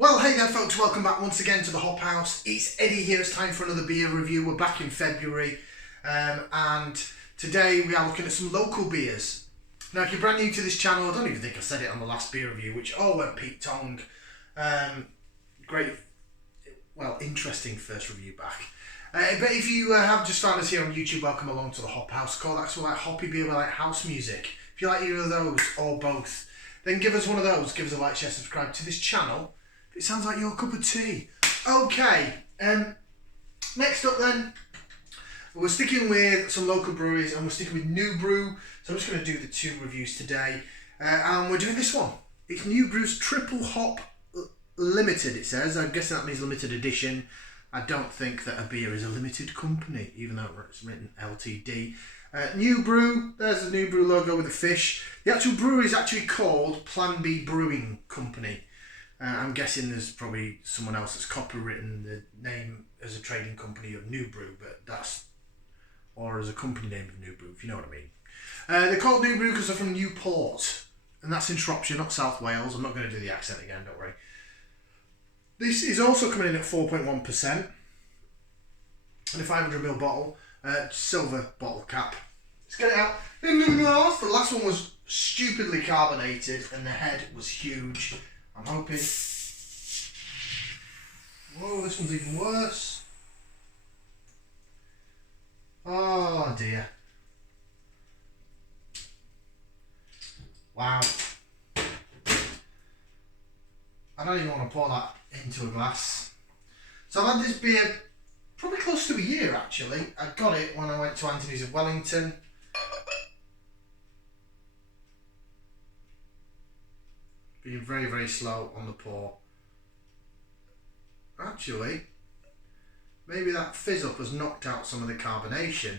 Well, hey there folks, welcome back once again to the Hop House. It's Eddie here, it's time for another beer review. We're back in February and today we are looking at some local beers. Now if you're brand new to this channel, I don't even think I said it on the last beer review, which went Pete Tong. Great, well, interesting first review back. But if you have just found us here on YouTube, welcome along to the Hop House. Call that sort of like hoppy beer, we like house music. If you like either of those or both, then give us one of those. Give us a like, share, subscribe to this channel. It sounds like your cup of tea. Okay, next up then, we're sticking with some local breweries and we're sticking with New Brew. So I'm just going to do the two reviews today. And we're doing this one. It's New Brew's Triple Hop Limited, it says. I'm guessing that means limited edition. I don't think that a beer is a limited company, even though it's written LTD. New Brew, there's the New Brew logo with the fish. The actual brewery is actually called Plan B Brewing Company. I'm guessing there's probably someone else that's copywritten the name as a trading company of New Brew, but that's, or as a company name of New Brew, if you know what I mean. They're called New Brew because they're from Newport, and that's in Shropshire, not South Wales. I'm not going to do the accent again, don't worry. This is also coming in at 4.1% in a 500ml bottle, silver bottle cap. Let's get it out in the glass. The last one was stupidly carbonated and the head was huge. I'm hoping. Whoa, this one's even worse. Oh dear. Wow. I don't even want to pour that into a glass. So I've had this beer probably close to a year actually. I got it when I went to Anthony's of Wellington. Being very, very slow on the pour. Actually, maybe that fizz up has knocked out some of the carbonation.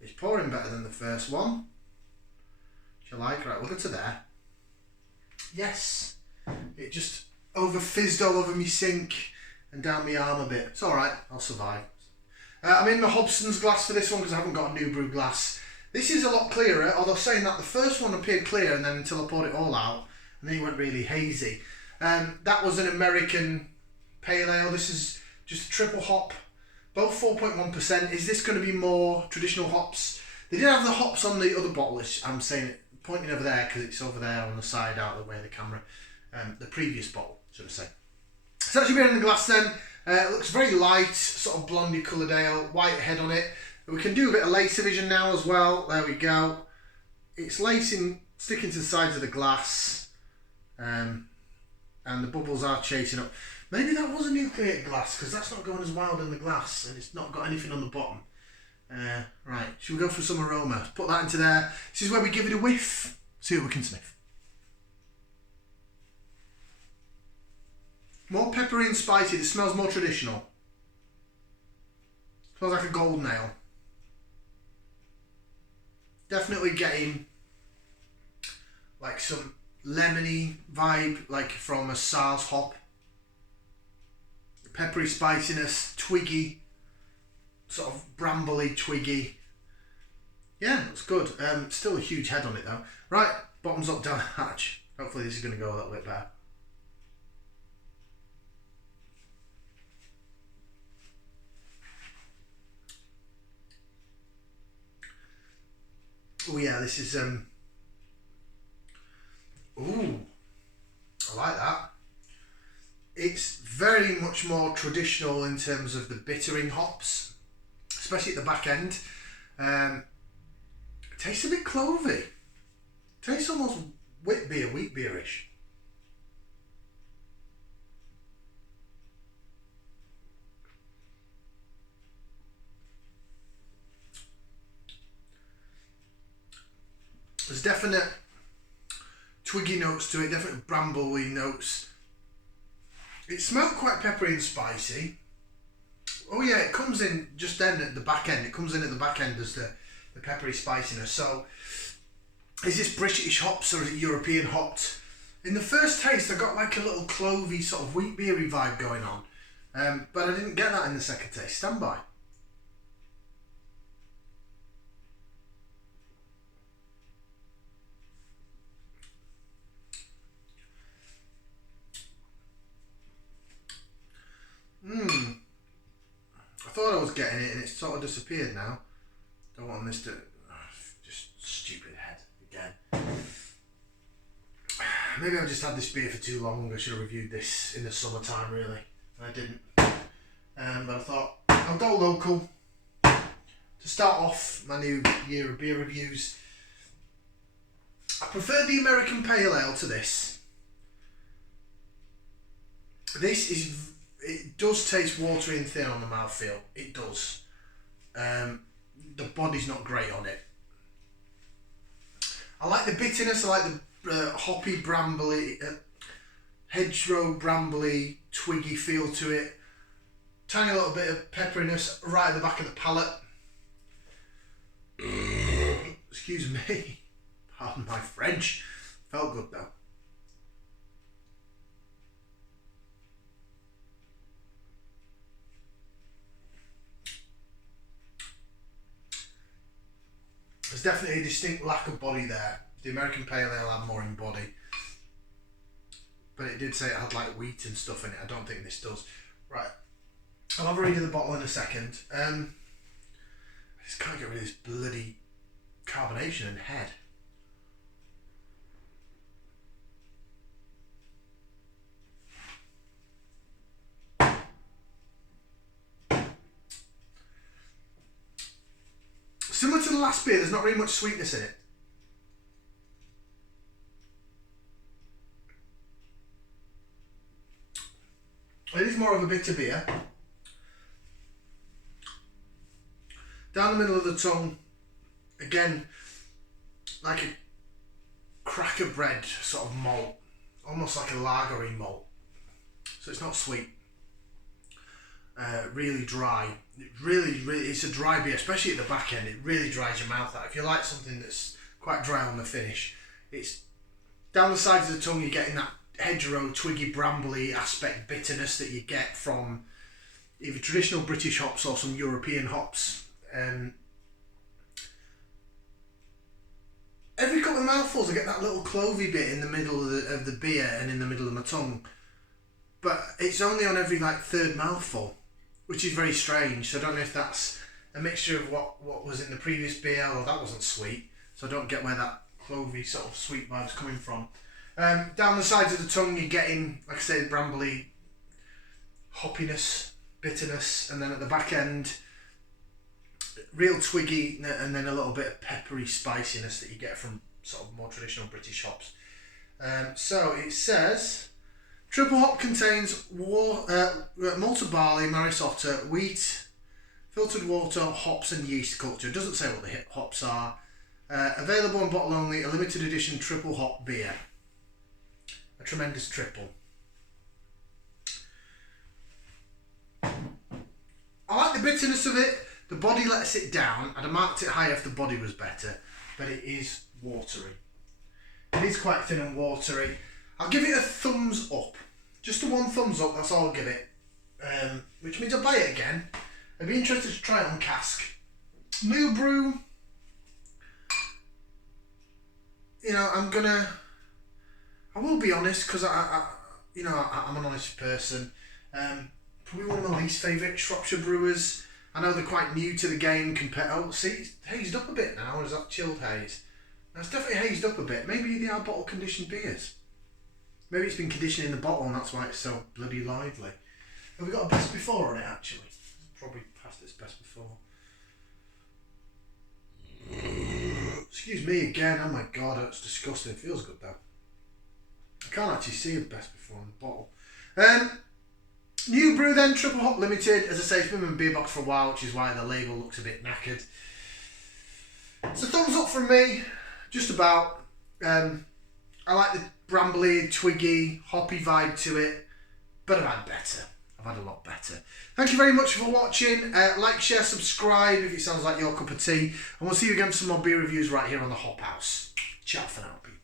It's pouring better than the first one. Which I like. Right, we'll go to there. Yes. It just over fizzed all over me sink and down my arm a bit. It's alright, I'll survive. I'm in my Hobson's glass for this one because I haven't got a New Brew glass. This is a lot clearer, although saying that the first one appeared clear and then until I poured it all out, and then it went really hazy. That was an American pale ale. This is just a triple hop, both 4.1%. Is this going to be more traditional hops? They did have the hops on the other bottle. I'm saying it, pointing over there because it's over there on the side out of the way of the camera. The previous bottle, should I say. It's actually been in the glass then. It looks very light, sort of blondie coloured ale, white head on it. We can do a bit of lace division now as well. There we go. It's lacing, sticking to the sides of the glass. And the bubbles are chasing up. Maybe that was a nucleated glass because that's not going as wild in the glass and it's not got anything on the bottom. Right, should we go for some aroma? Put that into there. This is where we give it a whiff. See what we can sniff. More peppery and spicy. This smells more traditional. Smells like a golden ale. Definitely getting like some lemony vibe, like from a SARS hop. Peppery spiciness, twiggy, sort of brambly, twiggy. Yeah, it's good. Still a huge head on it though. Right, bottoms up down hatch. Hopefully this is going to go a little bit better. Oh yeah, this is ooh, I like that. It's very much more traditional in terms of the bittering hops, especially at the back end. It tastes a bit clovey. It tastes almost wheat beerish. There's definite twiggy notes to it, definite brambly notes. It smelled quite peppery and spicy. Oh yeah, it comes in just then at the back end. It comes in at the back end as the peppery spiciness. So, is this British hops or is it European hopped? In the first taste, I got like a little clovey sort of wheat beery vibe going on. But I didn't get that in the second taste. Stand by. thought I was getting it and it's sort of disappeared now. Don't want this to... just stupid head again. Maybe I've just had this beer for too long. I should have reviewed this in the summertime, really. I didn't. But I thought, I'll go local. To start off my new year of beer reviews, I prefer the American Pale Ale to this. It does taste watery and thin on the mouthfeel. It does. The body's not great on it. I like the bitterness. I like the hoppy, brambly, hedgerow, brambly, twiggy feel to it. Tiny little bit of pepperiness right at the back of the palate. Excuse me. Pardon my French. Felt good though. There's definitely a distinct lack of body there. The American Pale Ale had more in body. But it did say it had like wheat and stuff in it. I don't think this does. Right. I'll have a read of the bottle in a second. I just can't get rid of this bloody carbonation and head. Similar to the last beer, there's not really much sweetness in it. It is more of a bitter beer. Down the middle of the tongue, again, like a cracker bread sort of malt, almost like a lagery malt. So it's not sweet. Really dry. It's a dry beer, especially at the back end. It really dries your mouth out. If you like something that's quite dry on the finish, it's down the sides of the tongue. You're getting that hedgerow, twiggy, brambly aspect bitterness that you get from either traditional British hops or some European hops. Every couple of mouthfuls, I get that little clovey bit in the middle of the beer and in the middle of my tongue, but it's only on every like third mouthful, which is very strange. So I don't know if that's a mixture of what was in the previous beer, or that wasn't sweet, so I don't get where that clovey sort of sweet vibe's coming from. Down the sides of the tongue you're getting, like I said, brambly hoppiness, bitterness, and then at the back end real twiggy, and then a little bit of peppery spiciness that you get from sort of more traditional British hops. So it says triple hop contains malted barley, maris otter, wheat, filtered water, hops and yeast culture. It doesn't say what the hops are. Available on bottle only, a limited edition triple hop beer. A tremendous triple. I like the bitterness of it. The body lets it down. I'd have marked it higher if the body was better, but it is watery. It is quite thin and watery. I'll give it a thumbs up. Just a one thumbs up, that's all I'll give it. Which means I'll buy it again. I'd be interested to try it on cask. New Brew. You know, I will be honest, because I'm an honest person. Probably one of my least favourite Shropshire brewers. I know they're quite new to the game compared... Oh, see, it's hazed up a bit now, or is that chilled haze? No, it's definitely hazed up a bit. Maybe they are bottle conditioned beers. Maybe it's been conditioned in the bottle and that's why it's so bloody lively. Have we got a best before on it, actually? Probably past its best before. Excuse me again. Oh my god, that's disgusting. It feels good though. I can't actually see a best before on the bottle. New Brew then, triple hop limited. As I say, it's been in the beer box for a while, which is why the label looks a bit knackered. So thumbs up from me, just about. I like the brambly, twiggy, hoppy vibe to it, but I've had better. I've had a lot better. Thank you very much for watching. Like, share, subscribe if it sounds like your cup of tea, and we'll see you again for some more beer reviews right here on the Hop House. Ciao for now, people.